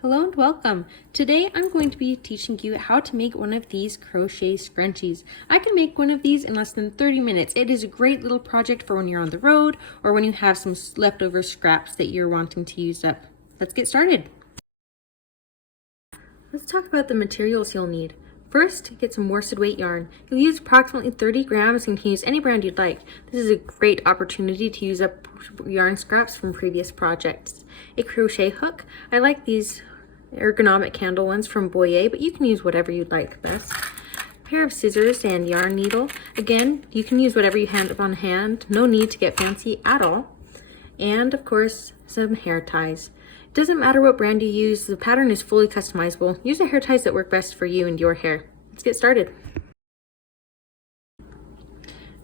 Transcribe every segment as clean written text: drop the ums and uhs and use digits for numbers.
Hello and welcome. Today I'm going to be teaching you how to make one of these crochet scrunchies. I can make one of these in less than 30 minutes. It is a great little project for when you're on the road or when you have some leftover scraps that you're wanting to use up. Let's get started. Let's talk about the materials you'll need. First, get some worsted weight yarn. You'll use approximately 30 grams and can use any brand you'd like. This is a great opportunity to use up yarn scraps from previous projects. A crochet hook. I like these ergonomic candle ones from Boyer, but you can use whatever you'd like best. A pair of scissors and yarn needle. Again, you can use whatever you have on hand. No need to get fancy at all. And of course, some hair ties. It doesn't matter what brand you use, the pattern is fully customizable. Use the hair ties that work best for you and your hair. Let's get started.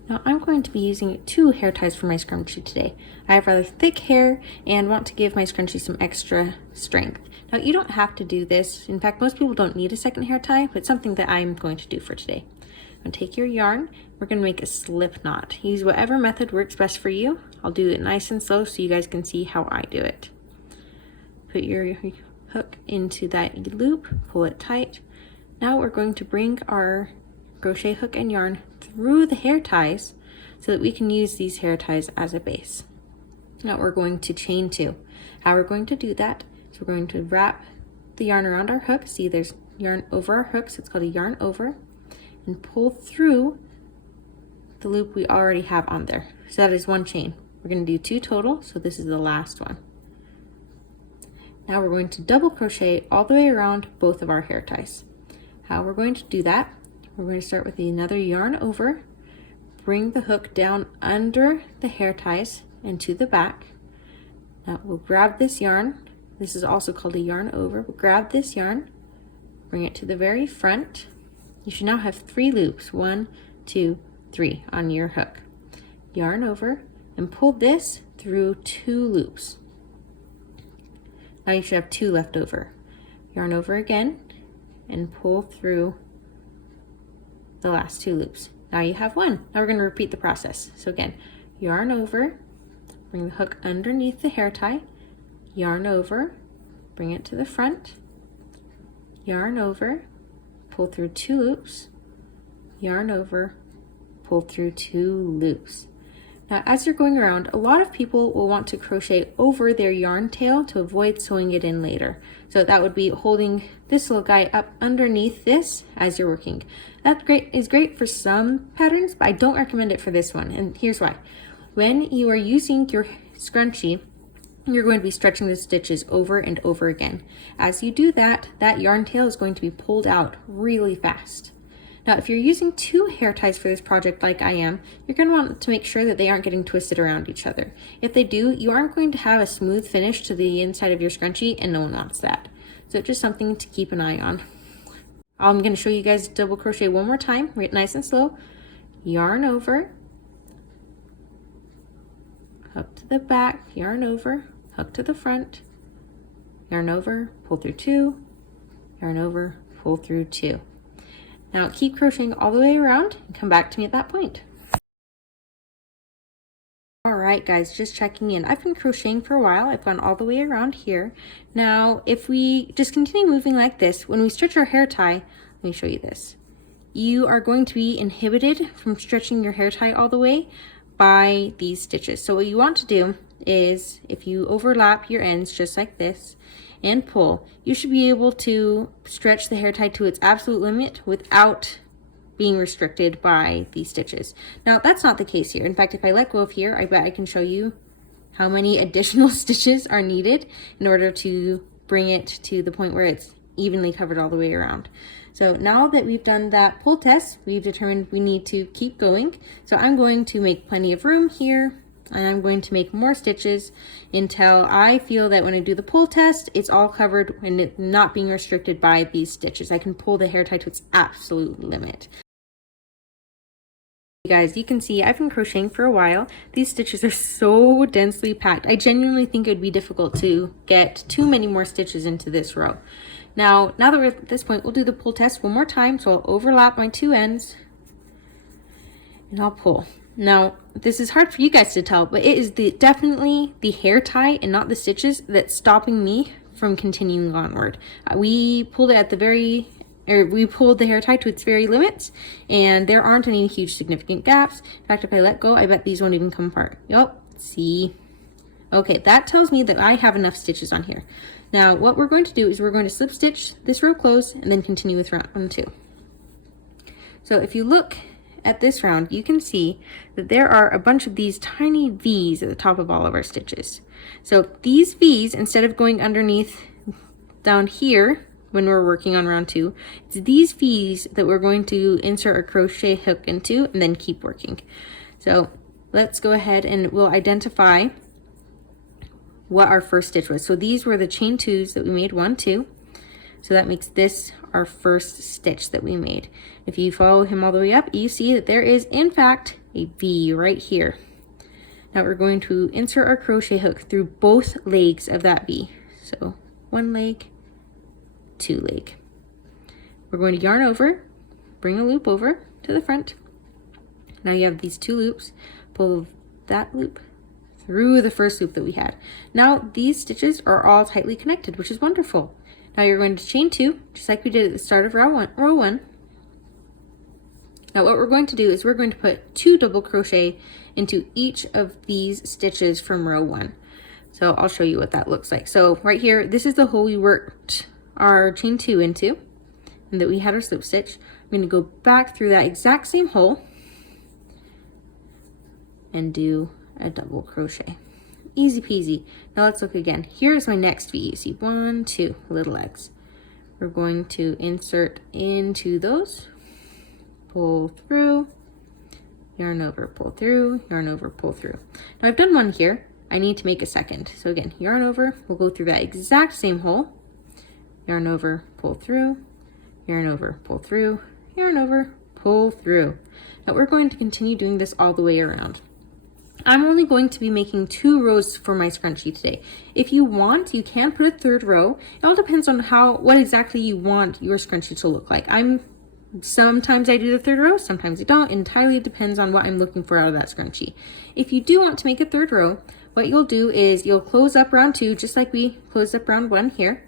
Now I'm going to be using 2 hair ties for my scrunchie today. I have rather thick hair and want to give my scrunchie some extra strength. Now you don't have to do this. In fact, most people don't need a second hair tie, but it's something that I'm going to do for today. I'm going to take your yarn. We're going to make a slip knot. Use whatever method works best for you. I'll do it nice and slow so you guys can see how I do it. Put your hook into that loop, pull it tight. Now we're going to bring our crochet hook and yarn through the hair ties so that we can use these hair ties as a base. Now we're going to chain 2. How we're going to do that is we're going to wrap the yarn around our hook. See, there's yarn over our hook, so it's called a yarn over, and pull through the loop we already have on there. So that is 1 chain. We're going to do 2 total, so this is the last one. Now we're going to double crochet all the way around both of our hair ties. How we're going to do that, we're going to start with another yarn over, bring the hook down under the hair ties and to the back. Now we'll grab this yarn. This is also called a yarn over. We'll grab this yarn, bring it to the very front. You should now have 3 loops, 1, 2, 3 on your hook. Yarn over and pull this through 2 loops. Now you should have 2 left over. Yarn over again and pull through the last 2 loops. Now you have 1. Now we're going to repeat the process. So again, yarn over, bring the hook underneath the hair tie, yarn over, bring it to the front, yarn over, pull through 2 loops, yarn over, pull through 2 loops. Now, as you're going around, a lot of people will want to crochet over their yarn tail to avoid sewing it in later. So that would be holding this little guy up underneath this as you're working. That is great for some patterns, but I don't recommend it for this one, and here's why. When you are using your scrunchie, you're going to be stretching the stitches over and over again. As you do that, that yarn tail is going to be pulled out really fast. Now, if you're using 2 hair ties for this project like I am, you're going to want to make sure that they aren't getting twisted around each other. If they do, you aren't going to have a smooth finish to the inside of your scrunchie, and no one wants that. So just something to keep an eye on. I'm going to show you guys double crochet one more time, right, nice and slow. Yarn over, hook to the back, yarn over, hook to the front, yarn over, pull through 2, yarn over, pull through 2. Now keep crocheting all the way around and come back to me at that point. Alright guys, just checking in. I've been crocheting for a while. I've gone all the way around here. Now if we just continue moving like this, when we stretch our hair tie, let me show you this. You are going to be inhibited from stretching your hair tie all the way by these stitches. So what you want to do is, if you overlap your ends just like this and pull, you should be able to stretch the hair tie to its absolute limit without being restricted by these stitches. Now that's not the case here. In fact, if I let go of here, I bet I can show you how many additional stitches are needed in order to bring it to the point where it's evenly covered all the way around. So now that we've done that pull test, we've determined we need to keep going. So I'm going to make plenty of room here, and I'm going to make more stitches until I feel that when I do the pull test, it's all covered and it's not being restricted by these stitches. I can pull the hair tie to its absolute limit. Guys, you can see I've been crocheting for a while. These stitches are so densely packed. I genuinely think it would be difficult to get too many more stitches into this row. Now that we're at this point, we'll do the pull test one more time. So I'll overlap my 2 ends and I'll pull. Now, this is hard for you guys to tell, but it is definitely the hair tie and not the stitches that's stopping me from continuing onward. We pulled it at the we pulled the hair tie to its very limits, and there aren't any huge significant gaps. In fact, if I let go, I bet these won't even come apart. Yup, see? Okay, that tells me that I have enough stitches on here. Now, what we're going to do is we're going to slip stitch this row close and then continue with round 2. So if you look at this round, you can see that there are a bunch of these tiny V's at the top of all of our stitches. So these V's, instead of going underneath down here when we're working on round 2, it's these V's that we're going to insert a crochet hook into and then keep working. So let's go ahead and we'll identify what our first stitch was. So these were the chain 2s that we made, 1, 2. So that makes this our first stitch that we made. If you follow him all the way up, you see that there is in fact a V right here. Now we're going to insert our crochet hook through both legs of that V. So 1 leg, 2 leg. We're going to yarn over, bring a loop over to the front. Now you have these 2 loops, pull that loop through the first loop that we had. Now these stitches are all tightly connected, which is wonderful. Now you're going to chain 2, just like we did at the start of row 1. Now what we're going to do is we're going to put 2 double crochet into each of these stitches from row 1. So I'll show you what that looks like. So right here, this is the hole we worked our chain 2 into, and that we had our slip stitch. I'm going to go back through that exact same hole and do a double crochet. Easy peasy. Now let's look again. Here's my next V. You see 1, 2 little legs. We're going to insert into those, pull through, yarn over, pull through, yarn over, pull through. Now I've done one here. I need to make a second. So again, yarn over, we'll go through that exact same hole, yarn over, pull through, yarn over, pull through, yarn over, pull through. Now we're going to continue doing this all the way around. I'm only going to be making 2 rows for my scrunchie today. If you want, you can put a 3rd row. It all depends on what exactly you want your scrunchie to look like. Sometimes I do the 3rd row, sometimes I don't. It entirely depends on what I'm looking for out of that scrunchie. If you do want to make a 3rd row, what you'll do is you'll close up round 2 just like we closed up round 1 here.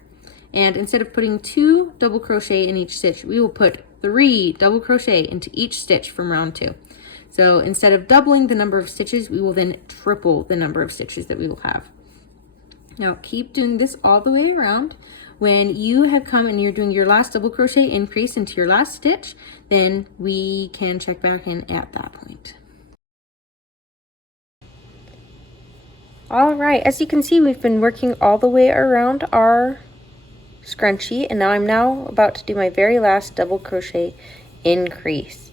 And instead of putting 2 double crochet in each stitch, we will put 3 double crochet into each stitch from round 2. So instead of doubling the number of stitches, we will then triple the number of stitches that we will have. Now keep doing this all the way around. When you have come and you're doing your last double crochet increase into your last stitch, then we can check back in at that point. All right, as you can see, we've been working all the way around our scrunchie, and I'm about to do my very last double crochet increase.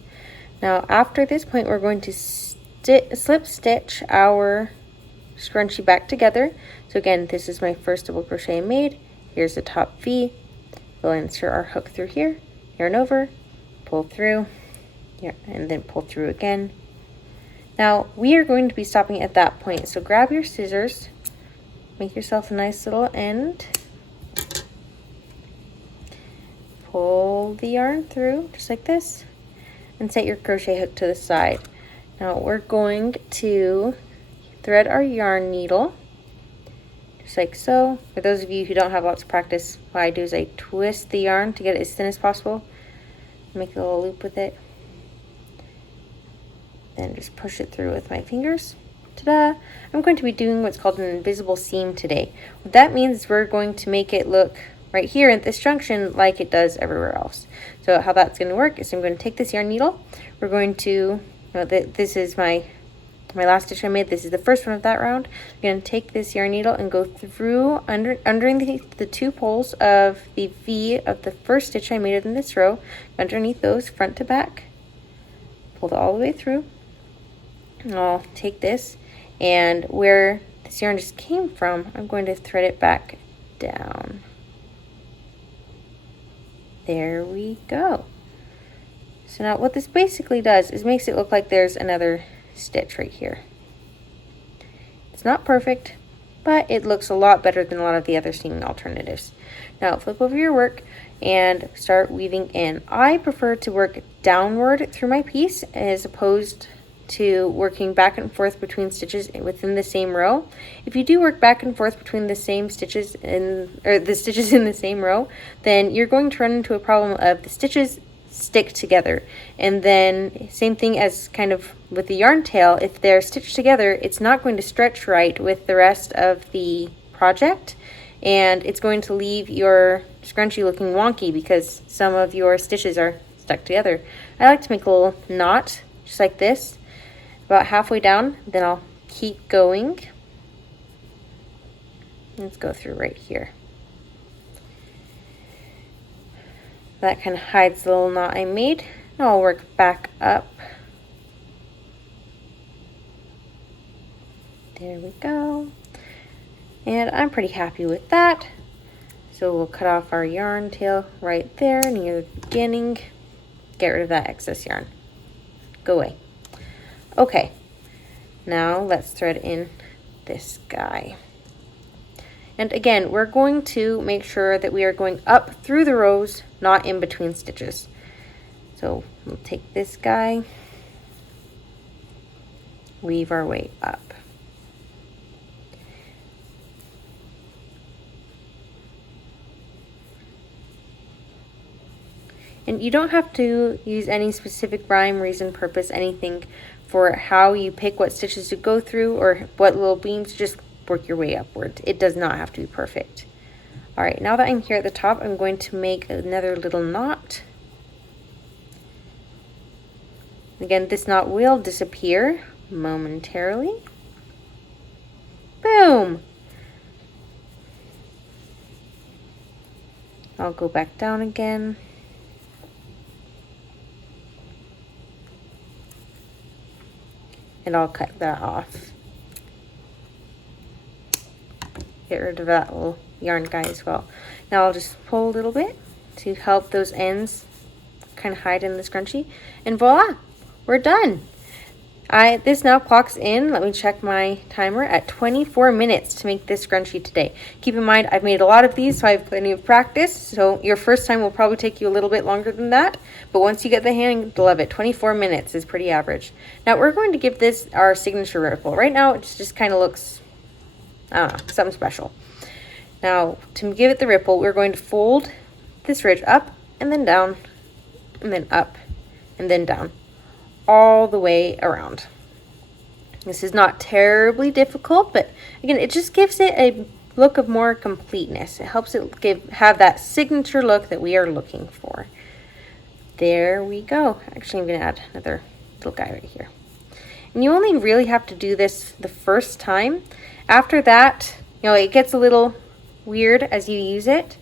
Now after this point, we're going to slip stitch our scrunchie back together. So again, this is my first double crochet I made. Here's the top V. We'll insert our hook through here, yarn over, pull through, and then pull through again. Now we are going to be stopping at that point. So grab your scissors, make yourself a nice little end, pull the yarn through just like this, and set your crochet hook to the side. Now we're going to thread our yarn needle just like so. For those of you who don't have lots of practice, what I do is I twist the yarn to get it as thin as possible, make a little loop with it, then just push it through with my fingers. Ta-da! I'm going to be doing what's called an invisible seam today. What that means is we're going to make it look right here at this junction like it does everywhere else. So how that's going to work is I'm going to take this yarn needle. We're going to, this is my last stitch I made. This is the first one of that round. I'm going to take this yarn needle and go through underneath the 2 poles of the V of the first stitch I made in this row, underneath those front to back, pull it all the way through. And I'll take this, and where this yarn just came from, I'm going to thread it back down. There we go. So now what this basically does is makes it look like there's another stitch right here. It's not perfect, but it looks a lot better than a lot of the other seaming alternatives. Now flip over your work and start weaving in. I prefer to work downward through my piece as opposed to working back and forth between stitches within the same row. If you do work back and forth between the same stitches the stitches in the same row, then you're going to run into a problem of the stitches stick together. And then same thing as kind of with the yarn tail, if they're stitched together, it's not going to stretch right with the rest of the project, and it's going to leave your scrunchie looking wonky because some of your stitches are stuck together. I like to make a little knot just like this about halfway down, then I'll keep going. Let's go through right here. That kind of hides the little knot I made. Now I'll work back up. There we go. And I'm pretty happy with that. So we'll cut off our yarn tail right there near the beginning. Get rid of that excess yarn. Go away. Okay, now let's thread in this guy. And again, we're going to make sure that we are going up through the rows, not in between stitches. So we'll take this guy, weave our way up. And you don't have to use any specific rhyme, reason, purpose, anything for how you pick what stitches to go through or what little beams. Just work your way upwards. It does not have to be perfect. All right, now that I'm here at the top, I'm going to make another little knot. Again, this knot will disappear momentarily. Boom! I'll go back down again. And I'll cut that off. Get rid of that little yarn guy as well. Now I'll just pull a little bit to help those ends kind of hide in the scrunchie. And voila, we're done. This now clocks in, let me check my timer, at 24 minutes to make this scrunchie today. Keep in mind, I've made a lot of these, so I have plenty of practice. So your first time will probably take you a little bit longer than that. But once you get the hang of it, 24 minutes is pretty average. Now we're going to give this our signature ripple. Right now, it just kind of looks, I don't know, something special. Now, to give it the ripple, we're going to fold this ridge up and then down, and then up and then down, all the way around. This is not terribly difficult, but again, it just gives it a look of more completeness. It helps it have that signature look that we are looking for. There we go. Actually, I'm going to add another little guy right here. And you only really have to do this the first time. After that, you know, it gets a little weird as you use it,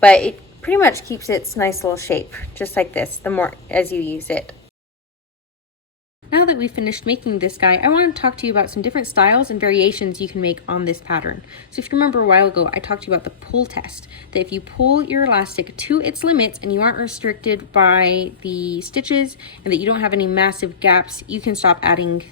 but it pretty much keeps its nice little shape, just like this, the more as you use it. Now that we've finished making this guy, I want to talk to you about some different styles and variations you can make on this pattern. So if you remember a while ago, I talked to you about the pull test, that if you pull your elastic to its limits and you aren't restricted by the stitches and that you don't have any massive gaps, you can stop adding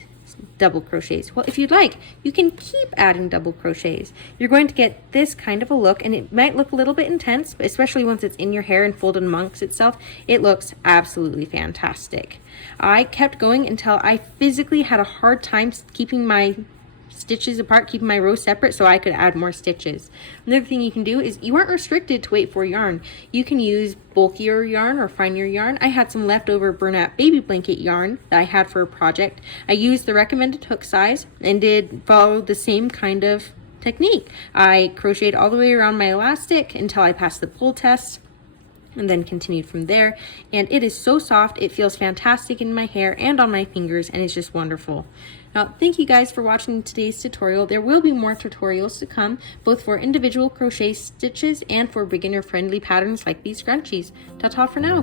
double crochets. Well, if you'd like, you can keep adding double crochets. You're going to get this kind of a look, and it might look a little bit intense, but especially once it's in your hair and folded amongst itself, it looks absolutely fantastic. I kept going until I physically had a hard time keeping my stitches apart, keeping my rows separate so I could add more stitches. Another thing you can do is you aren't restricted to weight for yarn. You can use bulkier yarn or finer yarn. I had some leftover Bernat baby blanket yarn that I had for a project. I used the recommended hook size and did follow the same kind of technique. I crocheted all the way around my elastic until I passed the pull test, and then continued from there. And it is so soft, it feels fantastic in my hair and on my fingers, and it's just wonderful. Now, thank you guys for watching today's tutorial. There will be more tutorials to come, both for individual crochet stitches and for beginner-friendly patterns like these scrunchies. Ta-ta for now.